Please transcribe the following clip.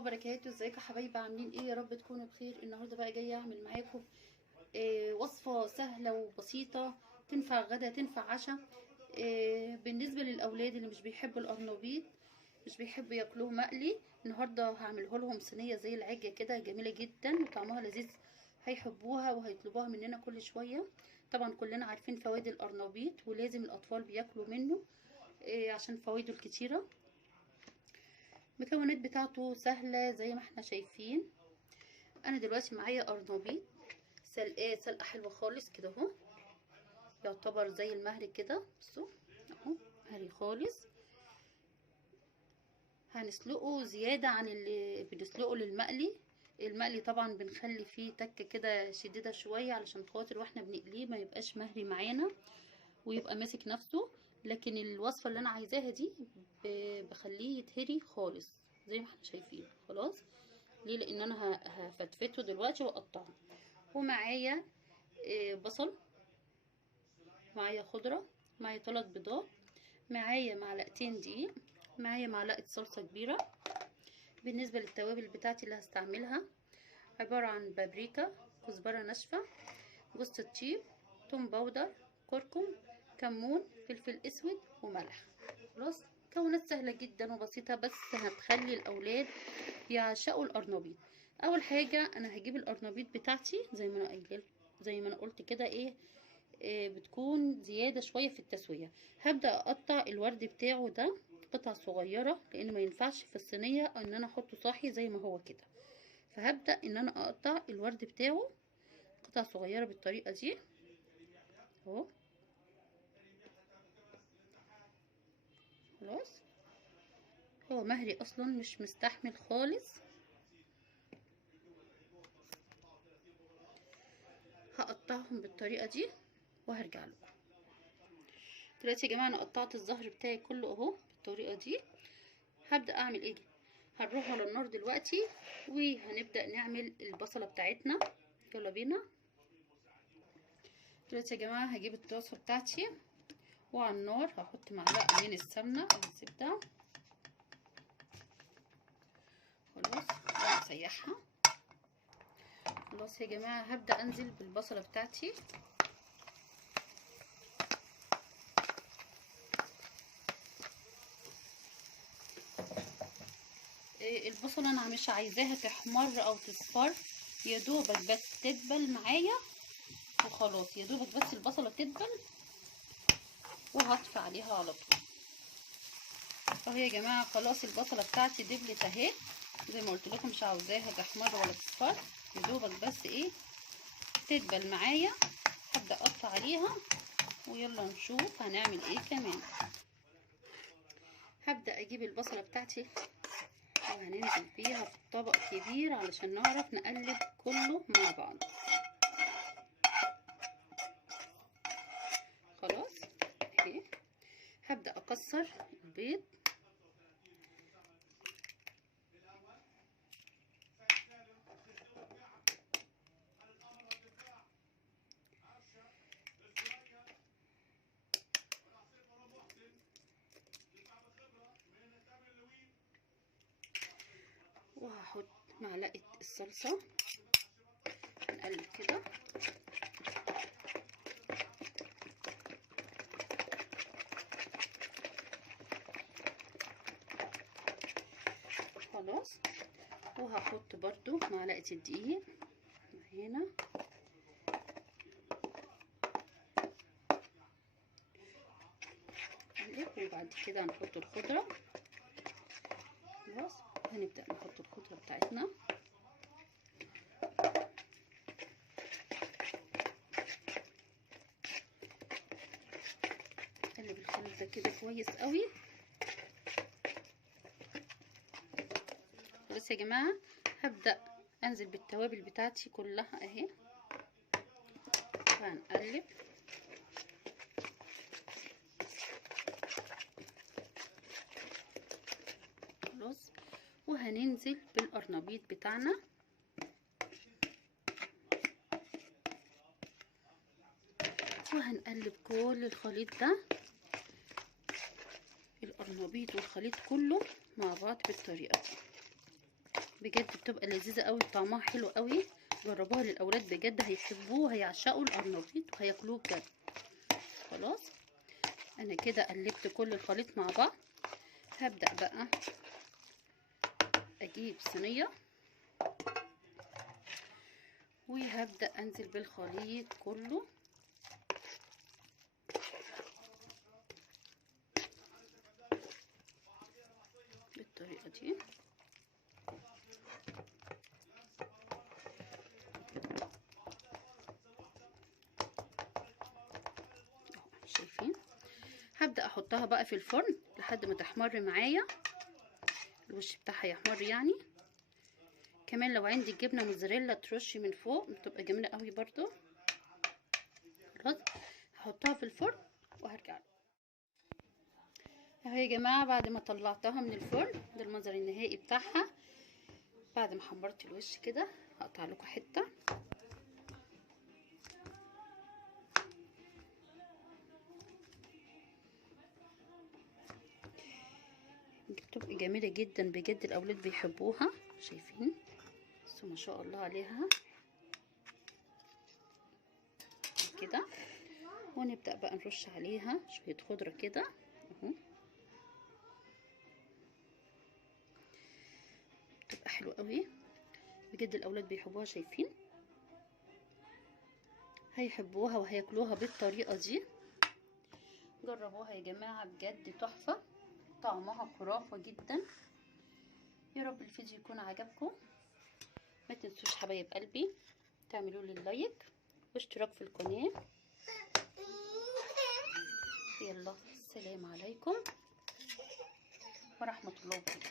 وبركاته. ازيكم يا حبايبي؟ عاملين ايه؟ يا رب تكونوا بخير. النهارده بقى جايه اعمل معاكم وصفه سهله وبسيطه، تنفع غدا تنفع عشاء. بالنسبه للاولاد اللي مش بيحبوا القرنبيط، مش بيحبوا ياكلوه مقلي، النهارده هعمله لهم صينيه زي العجه كده، جميله جدا وطعمها لذيذ، هيحبوها وهيطلبوها مننا كل شويه. طبعا كلنا عارفين فوائد القرنبيط، ولازم الاطفال بياكلوا منه عشان فوائده الكتيره. المكونات بتاعته سهلة زي ما احنا شايفين. انا دلوقتي معايا قرنبيط سلقاه سلقة حلوة خالص كده اهو، يعتبر زي المهري كده، بصوا اهو مهري خالص. هنسلقه زيادة عن اللي بنسلقه للمقلي. المقلي طبعا بنخلي فيه تكة كده شديدة شوية علشان خاطر واحنا بنقليه ما يبقاش مهري معانا ويبقى ماسك نفسه، لكن الوصفة اللي انا عايزاها دي بخليه يتهري خالص زي ما احنا شايفين. خلاص، ليه؟ لان انا هفتفته دلوقتي واقطعه. ومعايا بصل، معايا خضره، معايا 3 بيضات، معايا معلقتين دقيق، معايا معلقه صلصه كبيره. بالنسبه للتوابل بتاعتي اللي هستعملها عباره عن بابريكا، كزبره ناشفه، جوز الطيب، توم باودر، كركم، كمون، فلفل اسود، وملح. خلاص، مكونات سهله جدا وبسيطه، بس هتخلي الاولاد يعشقوا القرنبيط. اول حاجه انا هجيب القرنبيط بتاعتي زي ما انا قلت كده بتكون زياده شويه في التسويه. هبدا اقطع الورد بتاعه ده قطع صغيره، لان ما ينفعش في الصينيه ان انا احطه صاحي زي ما هو كده. فهبدا ان انا اقطع الورد بتاعه قطع صغيره بالطريقه دي اهو. خلاص، هو مهري اصلا مش مستحمل خالص. هقطعهم بالطريقه دي وهرجع لكم دلوقتي. يا جماعه انا قطعت الظهر بتاعي كله اهو بالطريقه دي. هبدا اعمل ايه؟ هنروح على النار دلوقتي وهنبدا نعمل البصله بتاعتنا. يلا بينا. دلوقتي يا جماعه هجيب الطاسه بتاعتي وعلى النار هحط معلقه من السمنه او الزبده. خلاص، وهسيحها. خلاص يا جماعه هبدا انزل بالبصله بتاعتي. البصله انا مش عايزاها تحمر او تصفر، يا دوبك بس تدبل معايا وخلاص. يا دوبك بس البصله تدبل وهطفي عليها على طول. اهو يا جماعه خلاص البصله بتاعتي دبلت اهي، زي ما قلت لكم مش عاوزاها تحمر ولا تصفر، يا دوبك بس تدبل معايا. هبدا اقطع عليها ويلا نشوف هنعمل ايه كمان. هبدا اجيب البصله بتاعتي وهننزل بيها في طبق كبير علشان نعرف نقلب كله مع بعض. خلاص اهي. هبدا اكسر البيض. وهحط معلقه الصلصه، نقلب كده. خلاص، وهحط برضو معلقه الدقيق هنا. وبعد كده هنحط الخضره. خلاص، هنبدا نحط الخضره بتاعتنا. نقلب الخليط ده كده كويس قوي. بس يا جماعه هبدا انزل بالتوابل بتاعتي كلها اهي، وهنقلب. خلاص، وهننزل بالقرنبيط بتاعنا. وهنقلب كل الخليط ده، القرنبيط والخليط كله مع بعض بالطريقه دي. بجد بتبقى لذيذه قوي، طعمها حلو قوي. جربوها للاولاد بجد هيحبوه، هيعشقوا القرنبيط وهياكلوه بجد. خلاص انا كده قلبت كل الخليط مع بعض. هبدأ بقى اجيب صينيه وهبدأ انزل بالخليط كله بالطريقه دي. شايفين؟ هبدأ احطها بقى في الفرن لحد ما تحمر معايا، الوش بتاعها يحمر يعني. كمان لو عندي جبنه موتزاريلا ترشي من فوق بتبقى جميله قوي برضو. خلاص هحطها في الفرن وهرجع لكم اهو يا جماعه. بعد ما طلعتها من الفرن ده المنظر النهائي بتاعها بعد ما حمرت الوش كده. هقطع لكم حته. بتبقى جميله جدا بجد، الاولاد بيحبوها. شايفين؟ بس ما شاء الله عليها كده. ونبدأ بقى نرش عليها شوية خضرة كده اهو، بتبقى حلوة قوي بجد، الاولاد بيحبوها. شايفين؟ هيحبوها وهياكلوها بالطريقة دي. جربوها يا جماعة بجد تحفة، طعمها خرافة جدا. يا رب الفيديو يكون عجبكم. ما تنسوش حبايب قلبي تعملوا لي اللايك واشتراك في القناة. يلا السلام عليكم ورحمة الله وبركاته.